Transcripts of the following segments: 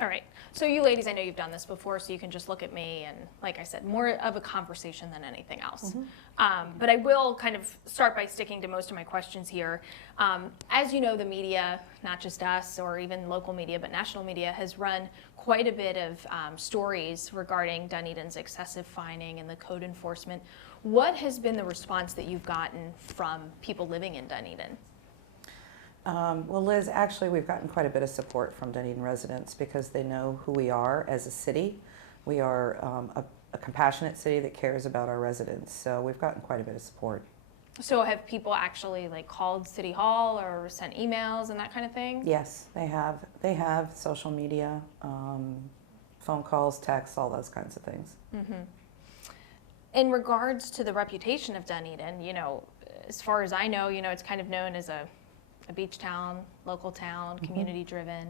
All right. So you ladies, I know you've done this before, so you can just look at me and, like I said, more of a conversation than anything else. But I will kind of start by sticking to most of my questions here. As you know, the media, not just us or even local media, but national media, has run quite a bit of stories regarding Dunedin's excessive fining and the code enforcement. What has been the response that you've gotten from people living in Dunedin? Well, Liz, actually, we've gotten quite a bit of support from Dunedin residents because they know who we are as a city. We are a compassionate city that cares about our residents, so we've gotten quite a bit of support. So have people actually like called City Hall or sent emails and that kind of thing? Yes, they have. They have social media, phone calls, texts, all those kinds of things. In regards to the reputation of Dunedin, you know, as far as I know, you know, it's kind of known as a beach town, local town, community driven.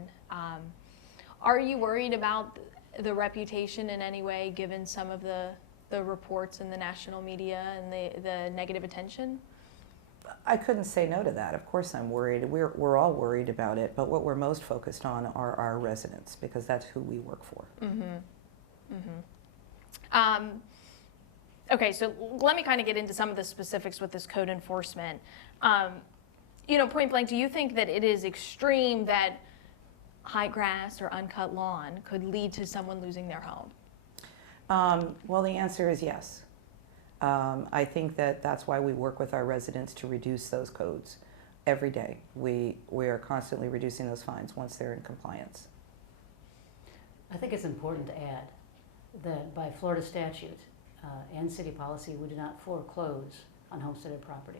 Are you worried about the reputation in any way, given some of the reports in the national media and the negative attention? I couldn't say no to that. Of course I'm worried. We're all worried about it, but what we're most focused on are our residents because that's who we work for. Okay, so let me kind of get into some of the specifics with this code enforcement. You know, point blank, do you think that it is extreme that high grass or uncut lawn could lead to someone losing their home? Well, the answer is yes. I think that's why we work with our residents to reduce those codes every day. We are constantly reducing those fines once they're in compliance. I think it's important to add that by Florida statute and city policy, we do not foreclose on homesteaded property,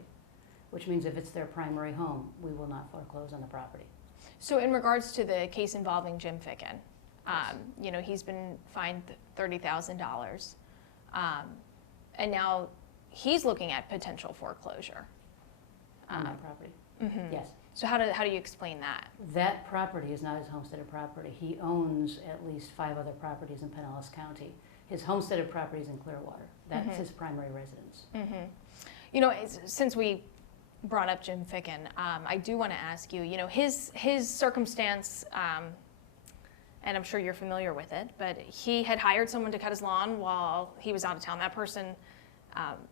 which means if it's their primary home, we will not foreclose on the property. So in regards to the case involving Jim Ficken, you know, he's been fined $30,000, and now he's looking at potential foreclosure. On that property, yes. So how do you explain that? That property is not his homesteaded property. He owns at least 5 other properties in Pinellas County. His homesteaded property is in Clearwater. That's his primary residence. You know, since we brought up Jim Ficken, I do want to ask you, you know, his circumstance, and I'm sure you're familiar with it, but he had hired someone to cut his lawn while he was out of town. That person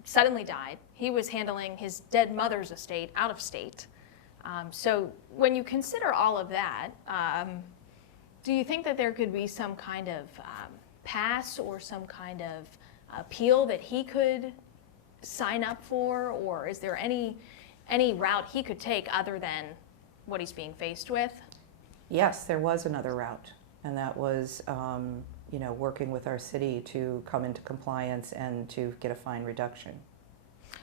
suddenly died. He was handling his dead mother's estate out of state. So when you consider all of that, do you think that there could be some kind of pass or some kind of appeal that he could sign up for, or is there any route he could take other than what he's being faced with? Yes, there was another route, and that was you know, working with our city to come into compliance and to get a fine reduction.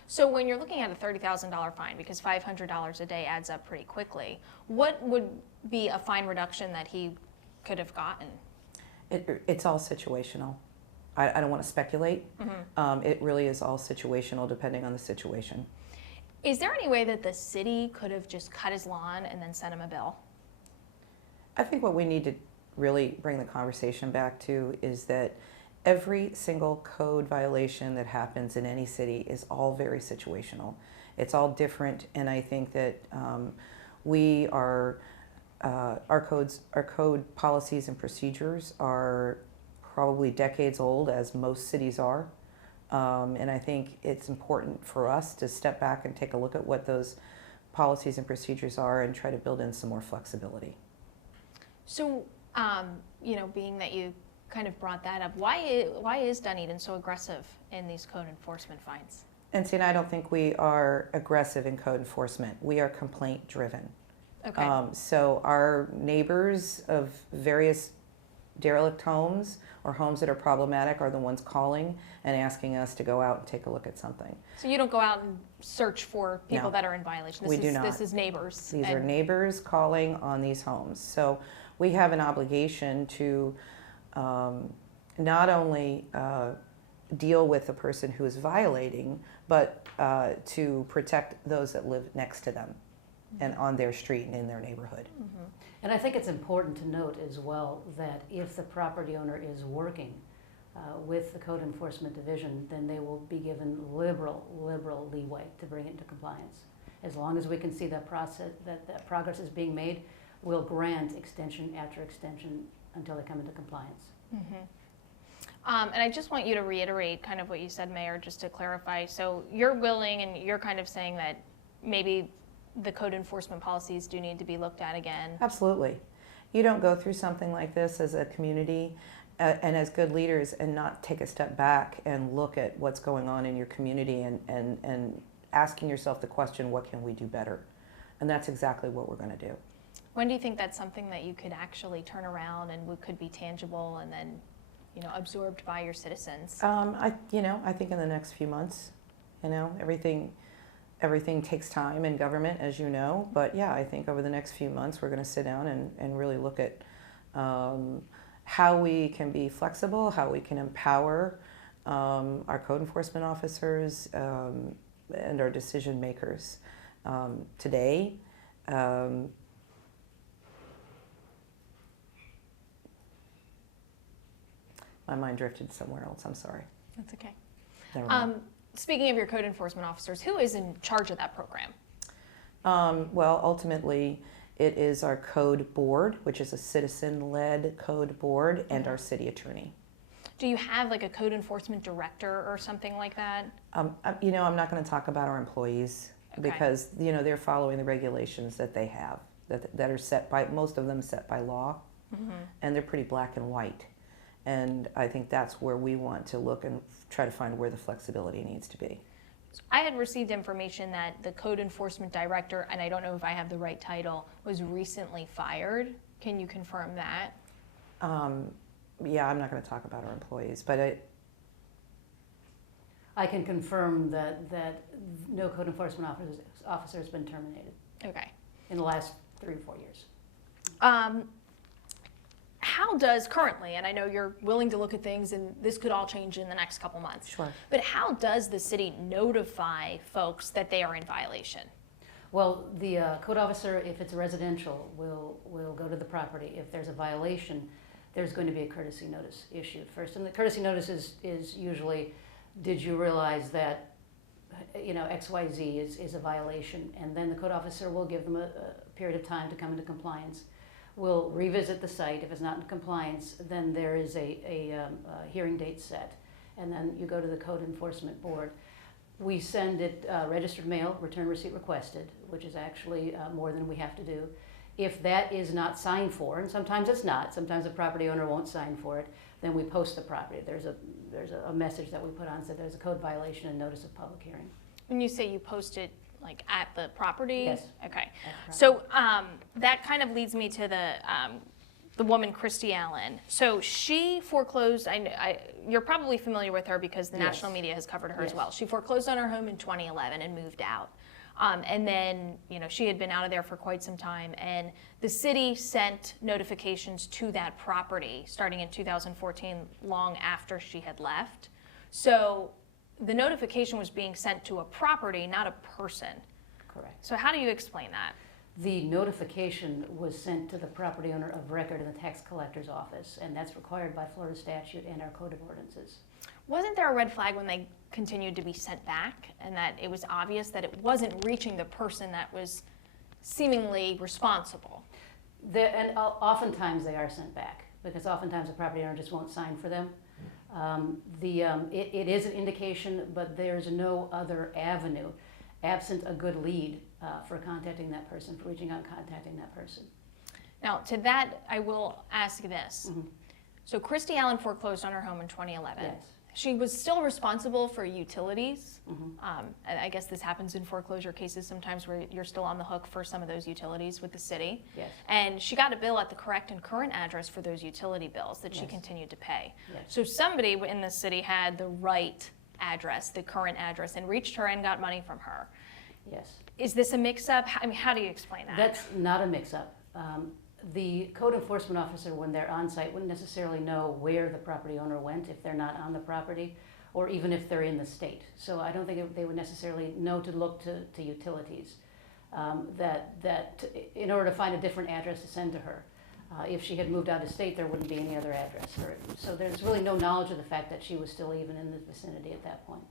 So when you're looking at a $30,000 fine, because $500 a day adds up pretty quickly, what would be a fine reduction that he could have gotten? It's all situational. I don't want to speculate. It really is all situational depending on the situation. Is there any way that the city could have just cut his lawn and then sent him a bill? I think what we need to really bring the conversation back to is that every single code violation that happens in any city is all very situational. It's all different, and I think that we are our code policies and procedures are probably decades old, as most cities are. And I think it's important for us to step back and take a look at what those policies and procedures are and try to build in some more flexibility. So, you know, being that you kind of brought that up, why is Dunedin so aggressive in these code enforcement fines? And see, I don't think we are aggressive in code enforcement. We are complaint driven. Okay. So our neighbors of various derelict homes or homes that are problematic are the ones calling and asking us to go out and take a look at something. So you don't go out and search for people No, that are in violation? we do not. This is neighbors? These are neighbors calling on these homes. So we have an obligation to not only deal with the person who is violating, but to protect those that live next to them and on their street and in their neighborhood. And I think it's important to note as well that if the property owner is working with the Code Enforcement Division, then they will be given liberal leeway to bring it into compliance. As long as we can see that progress is being made, we'll grant extension after extension until they come into compliance. And I just want you to reiterate kind of what you said, Mayor, just to clarify. So you're willing, and you're kind of saying that maybe the code enforcement policies do need to be looked at again. Absolutely. You don't go through something like this as a community and as good leaders and not take a step back and look at what's going on in your community and asking yourself the question, what can we do better? And that's exactly what we're going to do. When do you think that's something that you could actually turn around and could be tangible and then, you know, absorbed by your citizens? I think in the next few months. Everything takes time in government, as you know. But yeah, I think over the next few months we're going to sit down and really look at how we can be flexible, how we can empower our code enforcement officers and our decision makers. Today, my mind drifted somewhere else. I'm sorry. That's okay. Never mind. Speaking of your code enforcement officers, who is in charge of that program? Well, ultimately, it is our code board, which is a citizen-led code board, and our city attorney. Do you have like a code enforcement director or something like that? I'm not going to talk about our employees because, they're following the regulations that they have that are set by, most of them set by law, and they're pretty black and white. And I think that's where we want to look and try to find where the flexibility needs to be. I had received information that the code enforcement director, and I don't know if I have the right title, was recently fired. Can you confirm that? Yeah, I'm not going to talk about our employees, but I can confirm that no code enforcement officer has been terminated Okay. in the last 3 or 4 years. How does currently, and I know you're willing to look at things and this could all change in the next couple months. Sure. But how does the city notify folks that they are in violation? Well, the code officer, if it's residential, will go to the property. If there's a violation, there's going to be a courtesy notice issued first. And the courtesy notice is usually, did you realize that, XYZ is a violation? And then the code officer will give them a period of time to come into compliance. We'll revisit the site. If it's not in compliance, then there is a hearing date set. And then you go to the code enforcement board. We send it registered mail, return receipt requested, which is actually more than we have to do. If that is not signed for, and sometimes it's not, sometimes the property owner won't sign for it, then we post the property. There's a message that we put on, said there's a code violation and notice of public hearing. When you say you post it like at the property? Yes. Okay. So that kind of leads me to the woman, Kristi Allen. So she foreclosed, you're probably familiar with her because the national media has covered her as well. She foreclosed on her home in 2011 and moved out. And then, she had been out of there for quite some time, and the city sent notifications to that property starting in 2014, long after she had left. So the notification was being sent to a property, not a person. Correct. So how do you explain that? The notification was sent to the property owner of record in the tax collector's office, and that's required by Florida statute and our code of ordinances. Wasn't there a red flag when they continued to be sent back, and that it was obvious that it wasn't reaching the person that was seemingly responsible? And oftentimes they are sent back, because oftentimes the property owner just won't sign for them. It is an indication, but there's no other avenue, absent a good lead, for contacting that person, for reaching out and contacting that person. Now, to that, I will ask this. So Kristi Allen foreclosed on her home in 2011. Yes. She was still responsible for utilities. And I guess this happens in foreclosure cases sometimes where you're still on the hook for some of those utilities with the city. Yes. And she got a bill at the correct and current address for those utility bills that she continued to pay. Yes. So somebody in the city had the right address, the current address, and reached her and got money from her. Yes. Is this a mix-up? I mean, how do you explain that? That's not a mix-up. The code enforcement officer, when they're on site, wouldn't necessarily know where the property owner went if they're not on the property, or even if they're in the state. So I don't think they would necessarily know to look to utilities. In order to find a different address to send to her. If she had moved out of state, there wouldn't be any other address for it. So there's really no knowledge of the fact that she was still even in the vicinity at that point.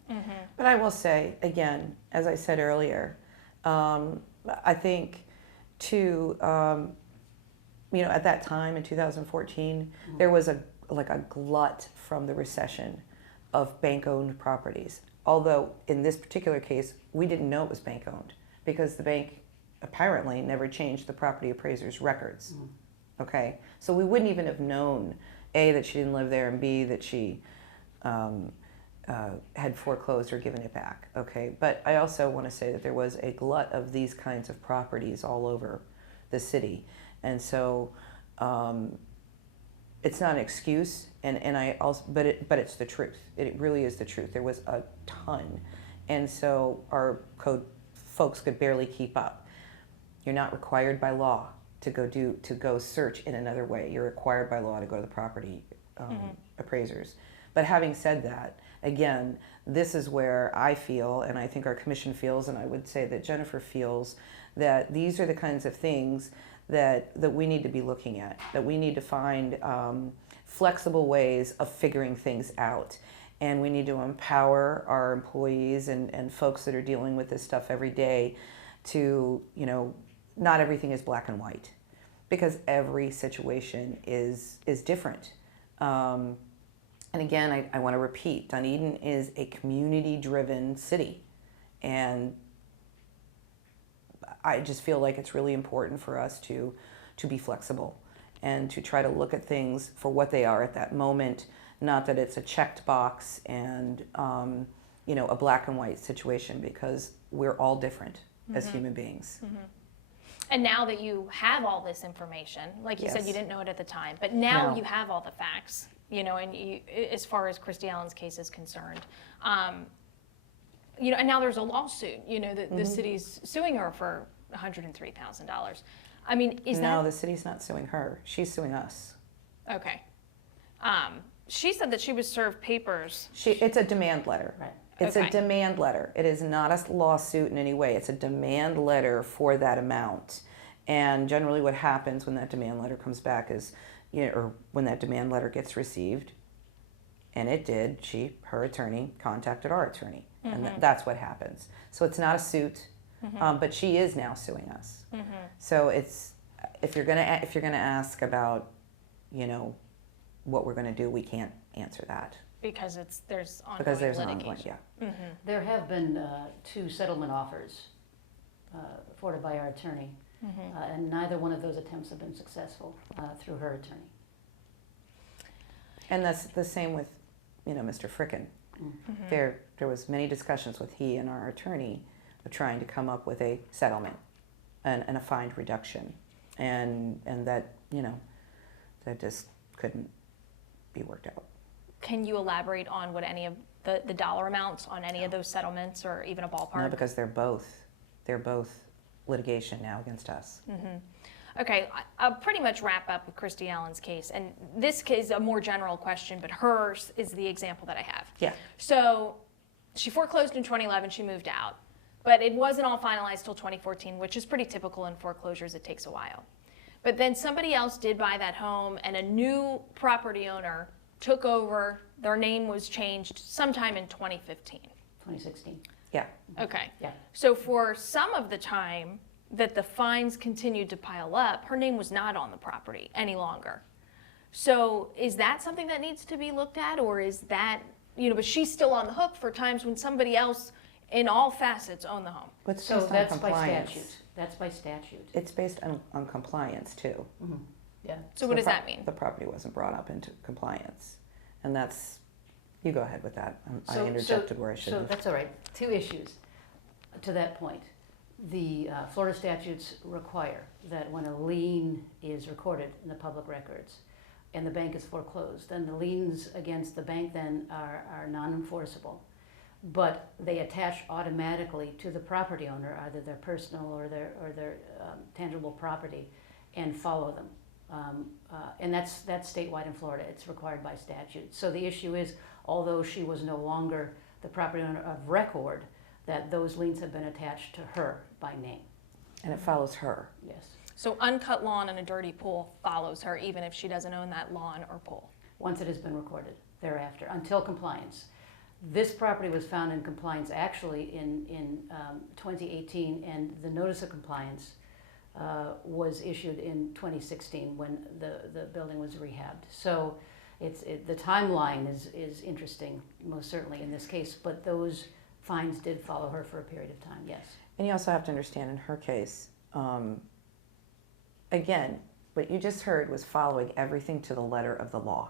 But I will say, again, as I said earlier, I think to at that time in 2014, there was a glut from the recession of bank-owned properties. Although in this particular case, we didn't know it was bank-owned because the bank apparently never changed the property appraiser's records. Okay, so we wouldn't even have known, A, that she didn't live there, and B, that she had foreclosed or given it back. Okay, but I also want to say that there was a glut of these kinds of properties all over the city, and so it's not an excuse, and I also, but it's the truth. It really is the truth. There was a ton, and so our code folks could barely keep up. You're not required by law to go search in another way. You're required by law to go to the property appraisers. But having said that, again, this is where I feel, and I think our commission feels, and I would say that Jennifer feels, that these are the kinds of things that we need to be looking at, that we need to find flexible ways of figuring things out. And we need to empower our employees and folks that are dealing with this stuff every day to, not everything is black and white, because every situation is different. And again, I want to repeat, Dunedin is a community-driven city, and I just feel like it's really important for us to be flexible and to try to look at things for what they are at that moment, not that it's a checked box and a black and white situation, because we're all different as human beings. And now that you have all this information, like you said, you didn't know it at the time, but now you have all the facts, and you, as far as Kristi Allen's case is concerned, and now there's a lawsuit, the city's suing her for $103,000. I mean, No, the city's not suing her. She's suing us. Okay. She said that she was served papers. It's a demand letter. Right. It's a demand letter. It is not a lawsuit in any way. It's a demand letter for that amount. And generally what happens when that demand letter comes back is, or when that demand letter gets received, and it did, her attorney contacted our attorney. And that's what happens. So it's not a suit, but she is now suing us. So if you're gonna ask about, what we're gonna do, we can't answer that. Because there's ongoing litigation. There have been 2 settlement offers forwarded by our attorney, and neither one of those attempts have been successful through her attorney. And that's the same with, Mr. Ficken. There was many discussions with he and our attorney of trying to come up with a settlement and a fine reduction, and that that just couldn't be worked out. Can you elaborate on what any of the dollar amounts on any of those settlements, or even a ballpark? No, because they're both litigation now against us. Okay, I'll pretty much wrap up with Kristi Allen's case, and this is a more general question, but hers is the example that I have. Yeah. So she foreclosed in 2011, she moved out, but it wasn't all finalized till 2014, which is pretty typical in foreclosures. It takes a while. But then somebody else did buy that home, and a new property owner took over. Their name was changed sometime in 2015. 2016. Yeah. Okay. Yeah. So for some of the time that the fines continued to pile up, her name was not on the property any longer. So is that something that needs to be looked at, or is that, but she's still on the hook for times when somebody else in all facets owned the home? But So that's by statute. That's by statute. It's based on compliance too. Yeah. So what does that mean? The property wasn't brought up into compliance, and that's. You go ahead with that. I interjected where I shouldn't have. That's all right. 2 issues to that point. The Florida statutes require that when a lien is recorded in the public records and the bank is foreclosed, then the liens against the bank then are non-enforceable. But they attach automatically to the property owner, either their personal or their tangible property, and follow them. And that's statewide in Florida. It's required by statute. So the issue is, although she was no longer the property owner of record, that those liens have been attached to her by name. And it follows her. Yes. So uncut lawn and a dirty pool follows her, even if she doesn't own that lawn or pool. Once it has been recorded thereafter, until compliance. This property was found in compliance actually in 2018, and the notice of compliance was issued in 2016 when the building was rehabbed. So the timeline is interesting, most certainly in this case, but those fines did follow her for a period of time, yes. And you also have to understand in her case, again, what you just heard was following everything to the letter of the law.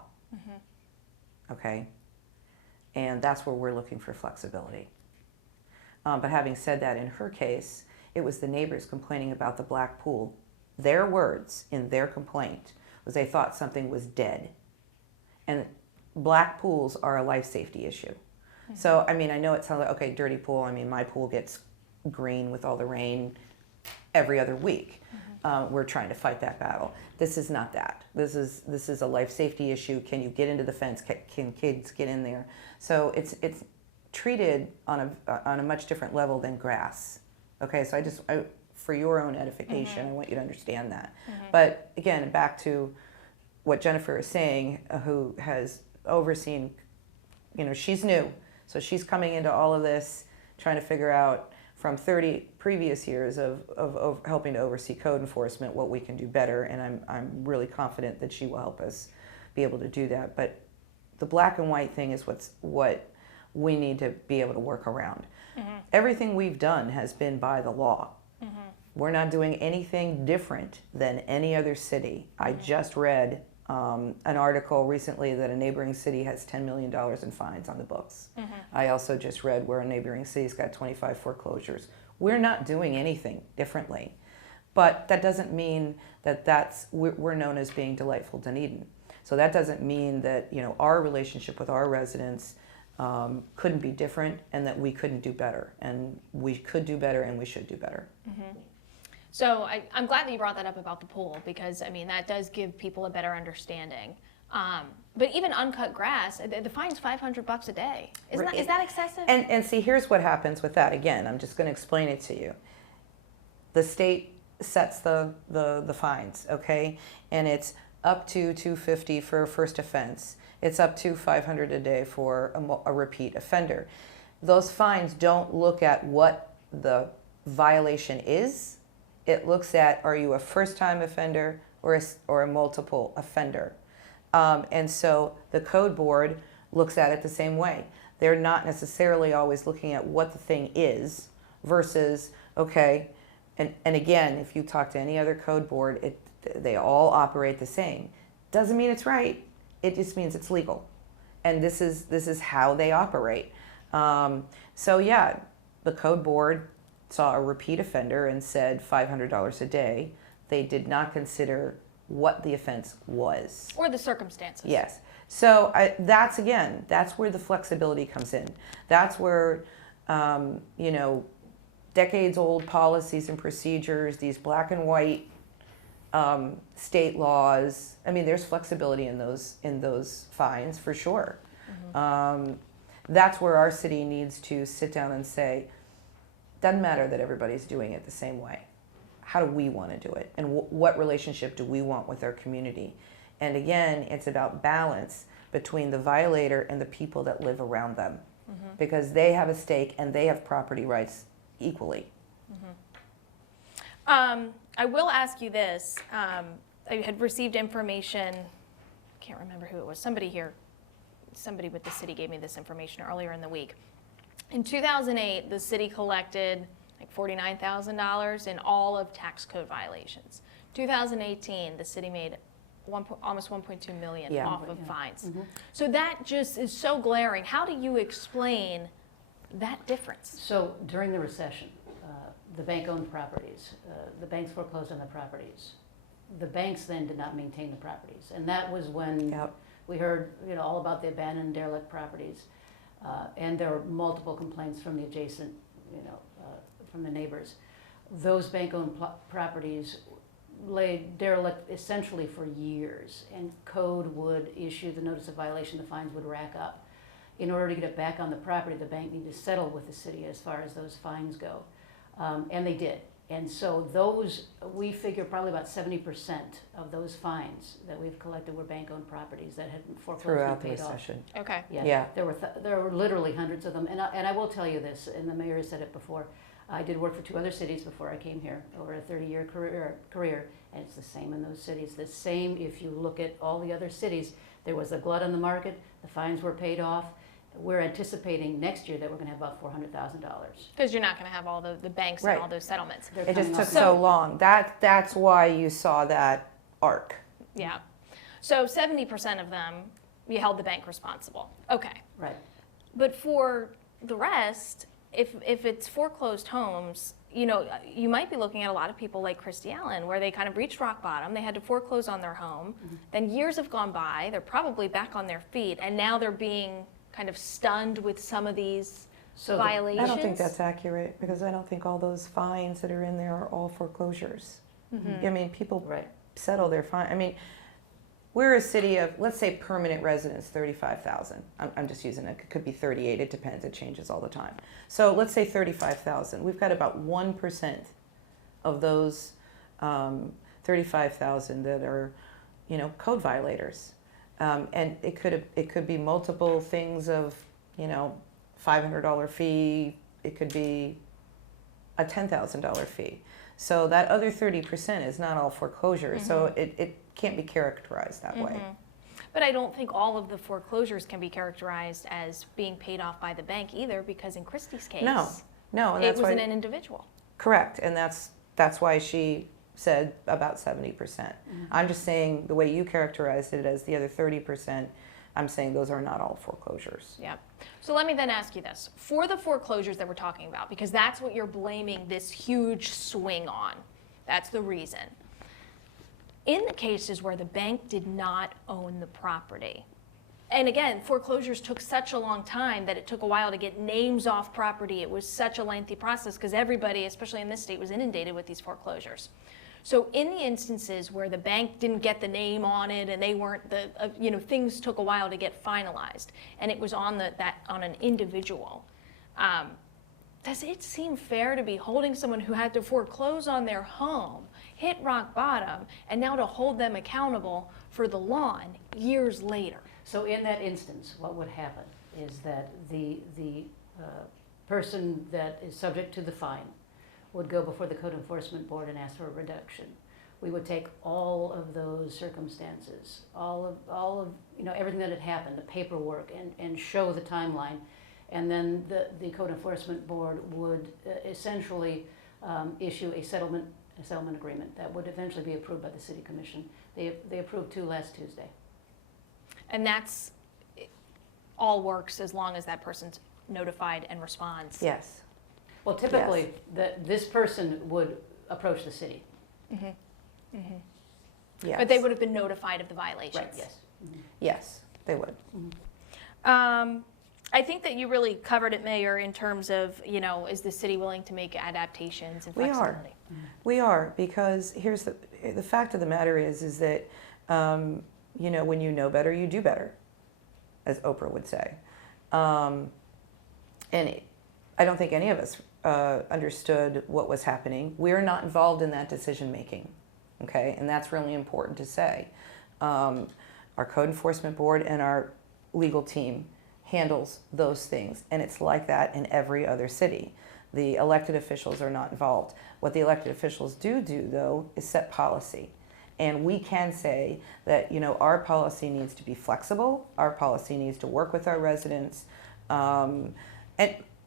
Okay? And that's where we're looking for flexibility. But having said that, in her case, it was the neighbors complaining about the black pool. Their words in their complaint was they thought something was dead. And black pools are a life safety issue. So, I mean, I know it sounds like, okay, dirty pool. I mean, my pool gets green with all the rain every other week. We're trying to fight that battle. This is not that. This is a life safety issue. Can you get into the fence? Can kids get in there? So it's treated on a much different level than grass. Okay, so for your own edification, I want you to understand that. But again, back to what Jennifer is saying, who has overseen, she's new. So she's coming into all of this, trying to figure out from 30 previous years of helping to oversee code enforcement what we can do better, and I'm really confident that she will help us be able to do that. But the black and white thing is what we need to be able to work around. Everything we've done has been by the law. We're not doing anything different than any other city. I just read an article recently that a neighboring city has $10 million in fines on the books. I also just read where a neighboring city's got 25 foreclosures. We're not doing anything differently. But that doesn't mean that we're known as being delightful Dunedin. So that doesn't mean that our relationship with our residents couldn't be different and that we couldn't do better. And we could do better and we should do better. So I'm glad that you brought that up about the pool, because I mean that does give people a better understanding. But even uncut grass, the fine's $500 a day. Is that excessive? And see, here's what happens with that. Again, I'm just going to explain it to you. The state sets the fines, okay, and it's up to $250 for a first offense. It's up to $500 a day for a repeat offender. Those fines don't look at what the violation is. It looks at, are you a first-time offender or a multiple offender? And so the code board looks at it the same way. They're not necessarily always looking at what the thing is versus, okay, and again, if you talk to any other code board, they all operate the same. Doesn't mean it's right. It just means it's legal. And this is how they operate. So yeah, the code board saw a repeat offender and said $500 a day. They did not consider what the offense was. Or the circumstances. Yes. So that's where the flexibility comes in. That's where, decades old policies and procedures, these black and white state laws. I mean, there's flexibility in those fines for sure. That's where our city needs to sit down and say, doesn't matter that everybody's doing it the same way. How do we want to do it? And what relationship do we want with our community? And again, it's about balance between the violator and the people that live around them. Because they have a stake and they have property rights equally. I will ask you this. I had received information, can't remember who it was, somebody with the city gave me this information earlier in the week. In 2008, the city collected like $49,000 in all of tax code violations. 2018, the city made almost $1.2 million off of fines. So that just is so glaring. How do you explain that difference? So during the recession, the bank owned properties, the banks foreclosed on the properties. The banks then did not maintain the properties. And that was when we heard all about the abandoned derelict properties. And there were multiple complaints from the adjacent, from the neighbors. Those bank-owned properties lay derelict essentially for years, and code would issue the notice of violation, the fines would rack up. In order to get it back on the property, the bank needed to settle with the city as far as those fines go. And they did. And so we figure probably about 70% of those fines that we've collected were bank-owned properties that had foreclosed throughout and the paid off. recession. Okay. Yeah. There were literally hundreds of them. And I will tell you this, and the mayor has said it before, I did work for 2 other cities before I came here, over a 30-year career, and it's the same in those cities. The same if you look at all the other cities. There was a glut on the market, the fines were paid off. We're anticipating next year that we're going to have about $400,000. Because you're not going to have all the banks Right. and all those settlements. They're It just coming took off- so long. That's why you saw that arc. Yeah. So 70% of them, you held the bank responsible. Okay. Right. But for the rest, if it's foreclosed homes, you know, you might be looking at a lot of people like Kristi Allen, where they kind of reached rock bottom. They had to foreclose on their home. Then years have gone by. They're probably back on their feet, and now they're being kind of stunned with some of these So violations. I don't think that's accurate because I don't think all those fines that are in there are all foreclosures. I mean, people Right. settle their fine. I mean, we're a city of, let's say, permanent residents, 35,000. I'm just using it. It could be 38. It depends. It changes all the time. So let's say 35,000. We've got about 1% of those 35,000 that are, you know, code violators. And it could be multiple things of, you know, $500 fee. It could be a $10,000 fee. So that other 30% is not all foreclosure. So it can't be characterized that way. But I don't think all of the foreclosures can be characterized as being paid off by the bank either, because in Kristi's case, No, and it that's why, was an individual. correct, and that's why she said about 70%. I'm just saying the way you characterized it as the other 30%, I'm saying those are not all foreclosures. Yeah. So let me then ask you this. For the foreclosures that we're talking about, because that's what you're blaming this huge swing on, that's the reason. In the cases where the bank did not own the property, and again, foreclosures took such a long time that it took a while to get names off property. It was such a lengthy process because everybody, especially in this state, was inundated with these foreclosures. So in the instances where the bank didn't get the name on it and they weren't things took a while to get finalized, and it was on on an individual, does it seem fair to be holding someone who had to foreclose on their home, hit rock bottom, and now to hold them accountable for the lawn years later? So in that instance, what would happen is that the person that is subject to the fine would go before the Code Enforcement Board and ask for a reduction. We would take all of those circumstances, all of everything that had happened, the paperwork, and show the timeline, and then the Code Enforcement Board would essentially issue a settlement agreement that would eventually be approved by the City Commission. They approved 2 last Tuesday. And that's all works as long as that person's notified and responds. Yes. Well, typically, this person would approach the city. Yes. But they would have been notified of the violations. Right, yes. Yes, they would. I think that you really covered it, Mayor, in terms of, is the city willing to make adaptations and We are. flexibility? We are, because here's the fact of the matter is that, when you know better, you do better, as Oprah would say. And I don't think any of us understood what was happening. We're not involved in that decision making, okay? And that's really important to say. Our Code Enforcement Board and our legal team handles those things, and it's like that in every other city. The elected officials are not involved. What the elected officials do, though, is set policy. And we can say that, our policy needs to be flexible, our policy needs to work with our residents, and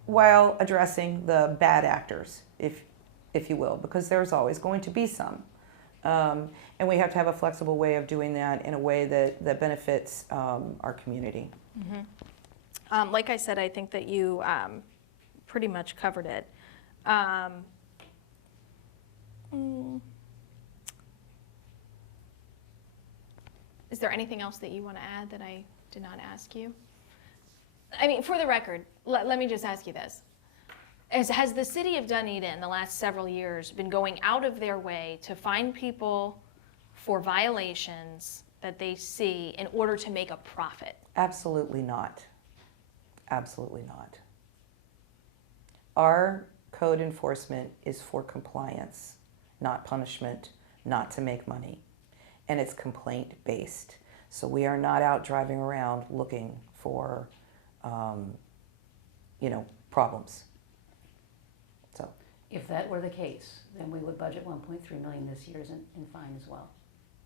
while addressing the bad actors, if you will, because there's always going to be some. And we have to have a flexible way of doing that in a way that benefits our community. Like I said, I think that you pretty much covered it. Is there anything else that you want to add that I did not ask you? I mean, for the record, let me just ask you this. Has the city of Dunedin in the last several years been going out of their way to find people for violations that they see in order to make a profit? Absolutely not. Absolutely not. Our code enforcement is for compliance, not punishment, not to make money. And it's complaint based. So we are not out driving around looking for, problems. So. If that were the case, then we would budget 1.3 million this year in fine as well.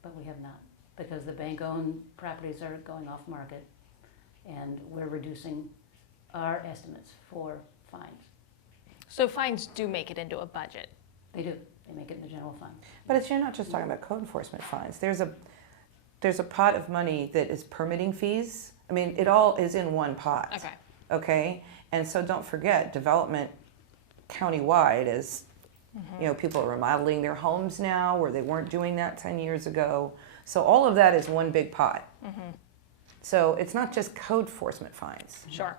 But we have not, because the bank-owned properties are going off market, and we're reducing our estimates for fines. So fines do make it into a budget. They do. They make it in the general fund. But you're not just talking about code enforcement fines. There's a pot of money that is permitting fees. I mean, it all is in one pot. Okay. Okay? And so don't forget, development countywide is, you know, people are remodeling their homes now where they weren't doing that 10 years ago. So all of that is one big pot. So it's not just code enforcement fines. Sure.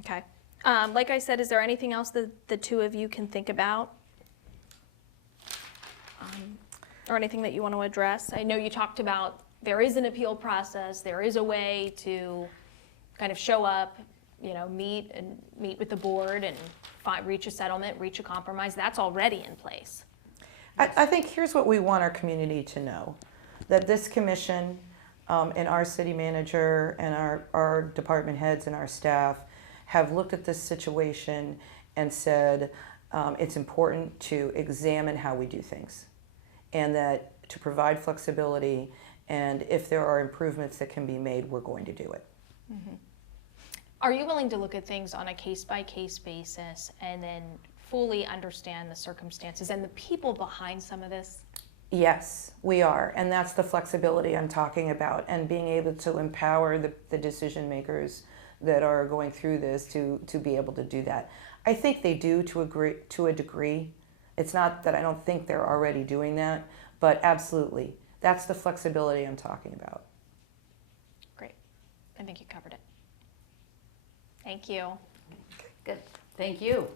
Okay. Like I said, is there anything else that the two of you can think about? Or anything that you want to address? I know you talked about there is an appeal process, there is a way to kind of show up, you know, meet with the board and reach a settlement, reach a compromise. That's already in place. I think here's what we want our community to know, that this commission and our city manager and our department heads and our staff have looked at this situation and said it's important to examine how we do things, and that to provide flexibility, and if there are improvements that can be made, we're going to do it. Are you willing to look at things on a case-by-case basis and then fully understand the circumstances and the people behind some of this? Yes, we are, and that's the flexibility I'm talking about, and being able to empower the decision makers that are going through this to be able to do that. I think they do to a degree. It's not that I don't think they're already doing that, but absolutely, that's the flexibility I'm talking about. Great. I think you covered it. Thank you. Good. Thank you.